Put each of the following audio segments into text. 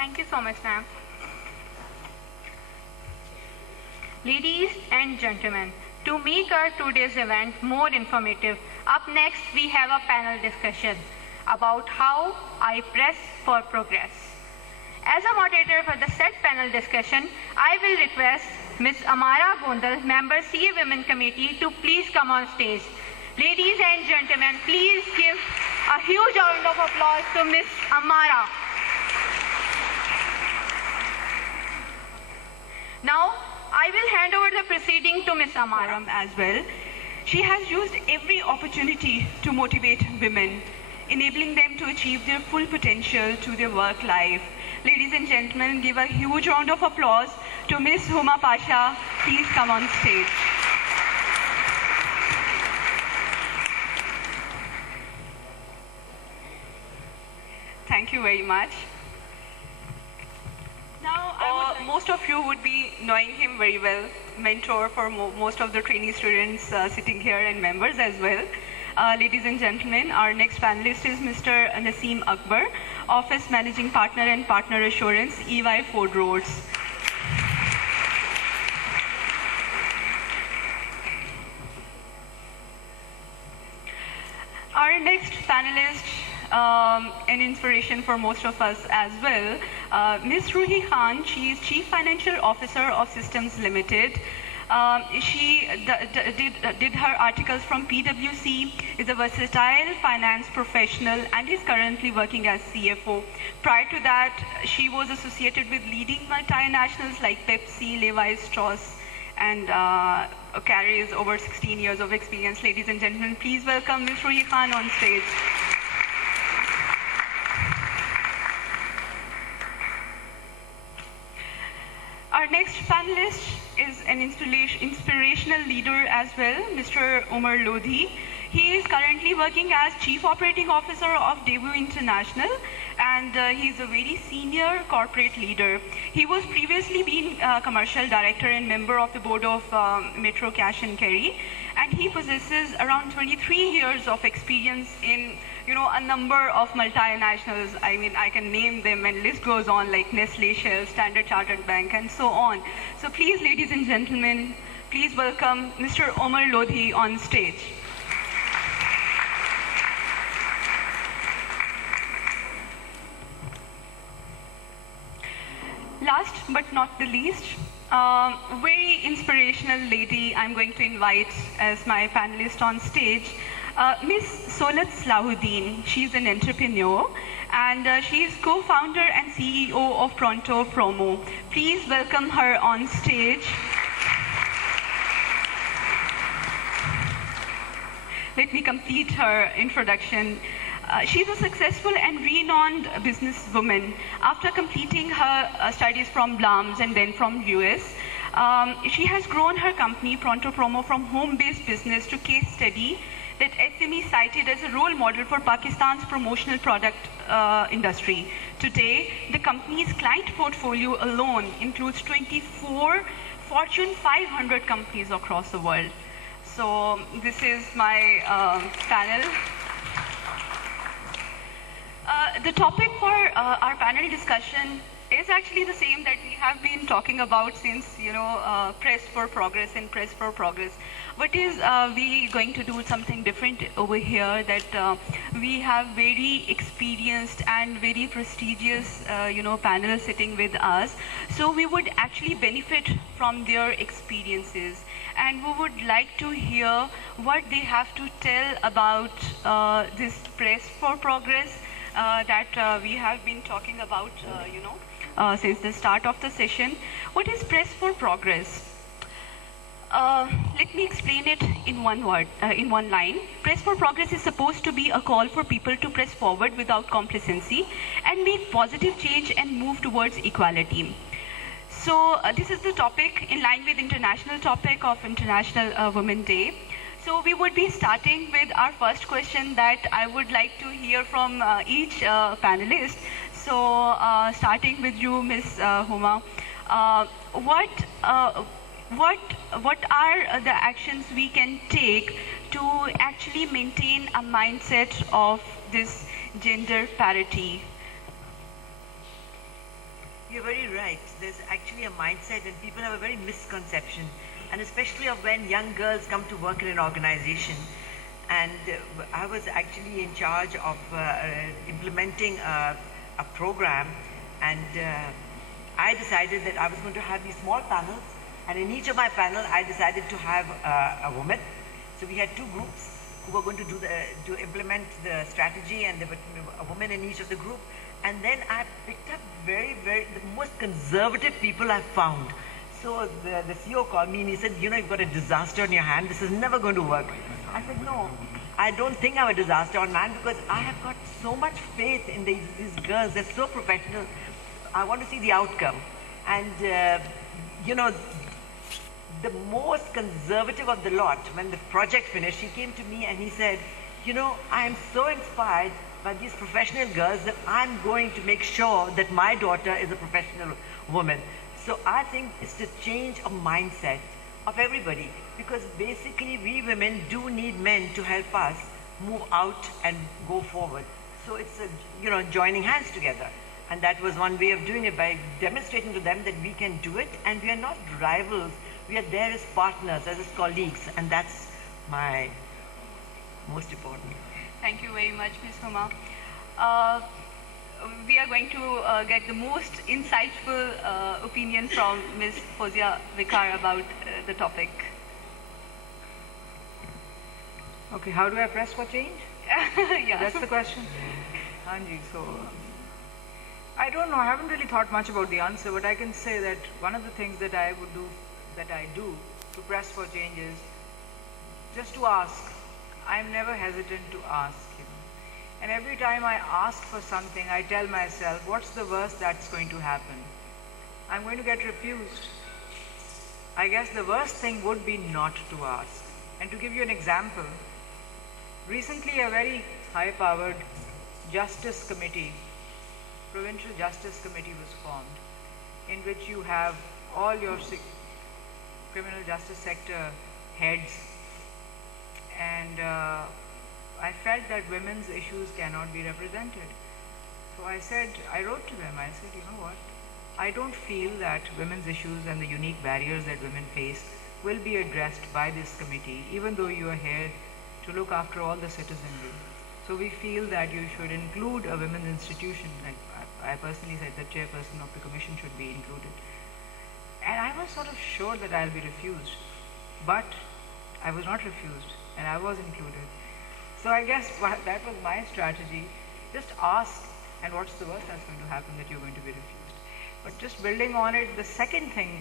Thank you so much, ma'am. Ladies and gentlemen, to make our today's event more informative, up next we have a panel discussion about how I press for progress. As a moderator for the said panel discussion, I will request Ms. Amara Gondal, member CA Women Committee, to please come on stage. Ladies and gentlemen, please give a huge round of applause to Ms. Amara. Now, I will hand over the proceeding to Ms. Amara as well. She has used every opportunity to motivate women, enabling them to achieve their full potential to their work life. Ladies and gentlemen, give a huge round of applause to Ms. Huma Pasha. Please come on stage. Thank you very much. Now, most of you would be knowing him very well, mentor for most of the trainee students sitting here and members as well. Ladies and gentlemen, our next panelist is Mr. Naseem Akbar, Office Managing Partner and Partner Assurance, EY Ford Roads. Our next panelist, an inspiration for most of us as well, Ms. Ruhi Khan. She is Chief Financial Officer of Systems Limited. She did her articles from PwC, is a versatile finance professional, and is currently working as CFO. Prior to that, she was associated with leading multinationals like Pepsi, Levi's, Strauss, and carries over 16 years of experience. Ladies and gentlemen, please welcome Ms. Ruhi Khan on stage. Our next panelist is an inspirational leader as well, Mr. Umar Lodhi. He is currently working as Chief Operating Officer of Daewoo International, and he is a very senior corporate leader. He was previously been Commercial Director and member of the board of Metro Cash and Carry, and he possesses around 23 years of experience in a number of multinationals. I mean, I can name them and list goes on, like Nestle, Shell, Standard Chartered Bank, and so on. So please, ladies and gentlemen, please welcome Mr. Umar Lodhi on stage. Last but not the least, very inspirational lady I'm going to invite as my panelist on stage, Ms. Solat Salahuddin. She's an entrepreneur, and she is co-founder and CEO of Pronto Promo. Please welcome her on stage. Let me complete her introduction. She's a successful and renowned businesswoman. After completing her studies from Blums and then from US, she has grown her company, Pronto Promo, from home-based business to case study that SME cited as a role model for Pakistan's promotional product industry. Today, the company's client portfolio alone includes 24 Fortune 500 companies across the world. So this is my panel. The topic for our panel discussion is actually the same that we have been talking about since, press for progress and press for progress. But is we going to do something different over here, that we have very experienced and very prestigious, panel sitting with us. So we would actually benefit from their experiences, and we would like to hear what they have to tell about this press for progress that we have been talking about, since the start of the session. What is press for progress? Let me explain it in one word, in one line. Press for progress is supposed to be a call for people to press forward without complacency and make positive change and move towards equality. So this is the topic in line with international topic of International Women's Day. So we would be starting with our first question that I would like to hear from each panelist. So starting with you, Ms. Huma, what are the actions we can take to actually maintain a mindset of this gender parity? You're very right. There's actually a mindset, and people have a very misconception, and especially of when young girls come to work in an organization. And I was actually in charge of implementing a program, and I decided that I was going to have these small panels, and in each of my panel, I decided to have a woman. So we had two groups who were going to to implement the strategy, and there were a woman in each of the group. And then I picked up the most conservative people I've found. So the CEO called me and he said, you know, you've got a disaster on your hand. This is never going to work. I said, no, I don't think I'm a disaster on my hand because I have got so much faith in these girls. They're so professional. I want to see the outcome. And, you know, the most conservative of the lot, when the project finished, he came to me and he said, you know, I am so inspired by these professional girls that I'm going to make sure that my daughter is a professional woman. So I think it's to change a mindset of everybody, because basically we women do need men to help us move out and go forward. So it's joining hands together. And that was one way of doing it, by demonstrating to them that we can do it, and we are not rivals. We are there as partners, as colleagues, and that's my most important. Thank you very much, Ms. Huma. We are going to get the most insightful opinion from Ms. Fozia Vikar about the topic. Okay, how do I press for change? Yeah. That's the question. Anji, so I don't know, I haven't really thought much about the answer, but I can say that one of the things that I do to press for change is just to ask. I'm never hesitant to ask. And every time I ask for something, I tell myself, what's the worst that's going to happen? I'm going to get refused. I guess the worst thing would be not to ask. And to give you an example, recently a very high-powered justice committee, provincial justice committee was formed, in which you have all your criminal justice sector heads, and I felt that women's issues cannot be represented. So I wrote to them, I said, you know what, I don't feel that women's issues and the unique barriers that women face will be addressed by this committee, even though you are here to look after all the citizenry. So we feel that you should include a women's institution, like I personally said the chairperson of the commission should be included. And I was sort of sure that I'll be refused, but I was not refused, and I was included. So I guess that was my strategy. Just ask, and what's the worst that's going to happen, that you're going to be refused. But just building on it, the second thing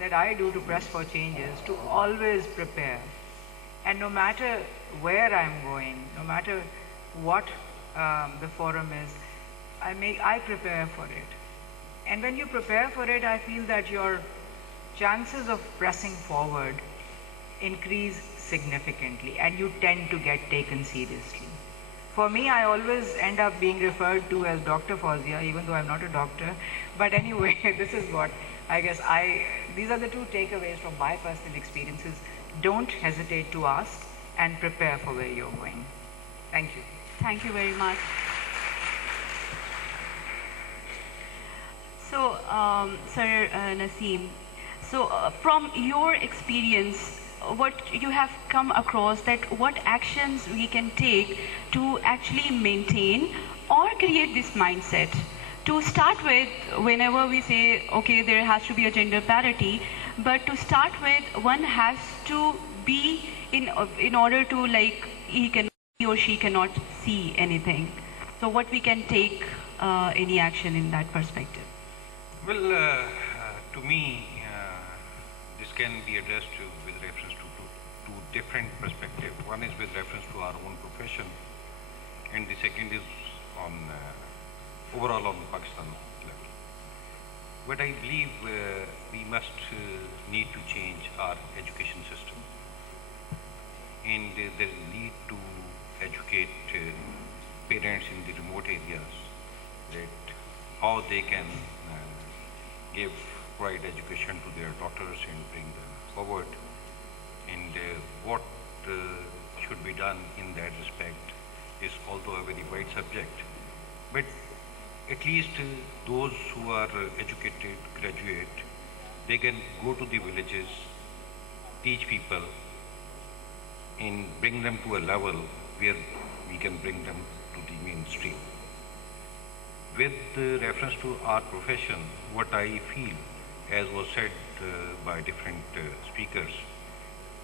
that I do to press for change is to always prepare. And no matter where I'm going, no matter what the forum is, I prepare for it. And when you prepare for it, I feel that your chances of pressing forward increase significantly, and you tend to get taken seriously. For me, I always end up being referred to as Dr. Fozia, even though I'm not a doctor. But anyway, this is what I guess these are the two takeaways from my personal experiences. Don't hesitate to ask, and prepare for where you're going. Thank you. Thank you very much. So, Sir Naseem, so from your experience, what you have come across, that what actions we can take to actually maintain or create this mindset. To start with, whenever we say, okay, there has to be a gender parity, but to start with, one has to be in order to, like, he or she cannot see anything. So what we can take any action in that perspective? Well, to me, this can be addressed with reference to two different perspectives. One is with reference to our own profession, and the second is on overall on the Pakistan level. But I believe we must need to change our education system, and there is need to educate parents in the remote areas that how they can give right education to their daughters and bring them forward, and what should be done in that respect is although a very wide subject. But at least those who are educated, graduate, they can go to the villages, teach people, and bring them to a level where we can bring them to the mainstream. With reference to our profession, what I feel, as was said by different speakers,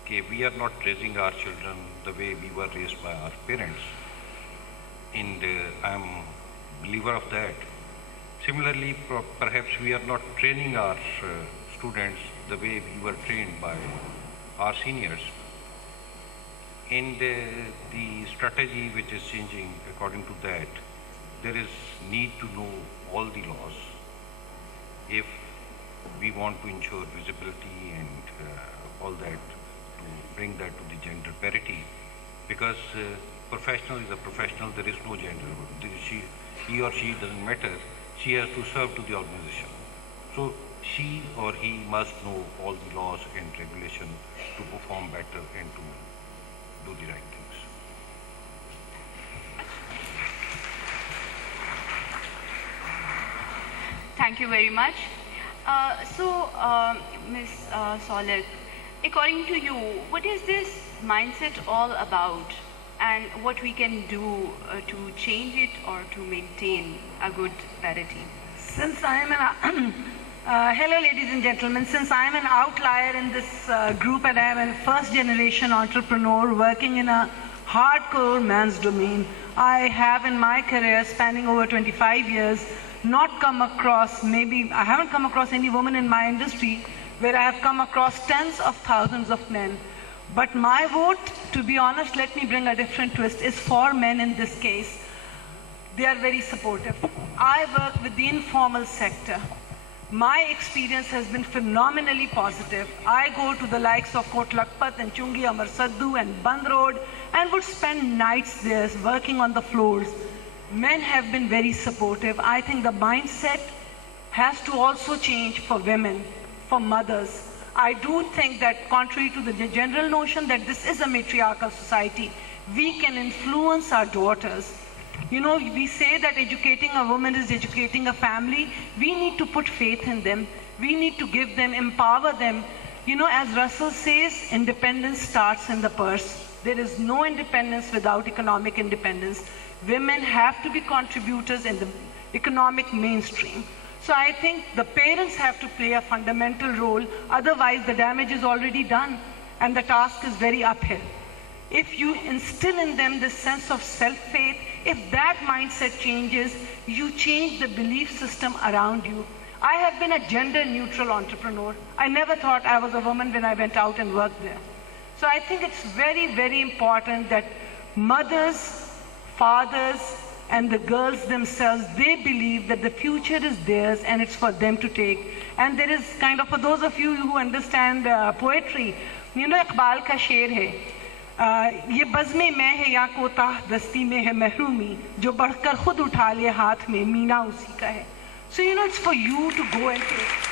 okay, we are not raising our children the way we were raised by our parents, and I am a believer of that. Similarly, perhaps we are not training our students the way we were trained by our seniors. And the strategy which is changing according to that, there is need to know all the laws if we want to ensure visibility and all that, to bring that to the gender parity, because professional is a professional, there is no gender. He or she doesn't matter, she has to serve to the organization. So she or he must know all the laws and regulation to perform better and to do the right things. Thank you very much. Ms. Solid, according to you, what is this mindset all about, and what we can do to change it or to maintain a good parity? Since I am an hello, ladies and gentlemen. Since I am an outlier in this group and I am a first-generation entrepreneur working in a hardcore man's domain, I have in my career spanning over 25 years not come across, maybe I haven't come across any woman in my industry where I have come across tens of thousands of men. But my vote, to be honest, let me bring a different twist, is for men in this case. They are very supportive. I work with the informal sector. My experience has been phenomenally positive. I go to the likes of Kot Lakpat and Chungi Amar Sadhu and Band Road and would spend nights there working on the floors. Men have been very supportive. I think the mindset has to also change for women, for mothers. I do think that contrary to the general notion that this is a matriarchal society, we can influence our daughters. You know, we say that educating a woman is educating a family. We need to put faith in them. We need to give them, empower them. You know, as Russell says, independence starts in the purse. There is no independence without economic independence. Women have to be contributors in the economic mainstream. So I think the parents have to play a fundamental role. Otherwise, the damage is already done and the task is very uphill. If you instill in them this sense of self-faith, if that mindset changes, you change the belief system around you. I have been a gender-neutral entrepreneur. I never thought I was a woman when I went out and worked there. So I think it's very, very important that mothers, fathers, and the girls themselves, they believe that the future is theirs and it's for them to take. And there is kind of, for those of you who understand poetry, you know, Iqbal ka sher hai, ये बज़्मे मैं है या कोताह दस्ती में है महरूमी जो बढ़कर खुद उठा ले हाथ में मीना उसी का है. So you know, it's for you to go and take.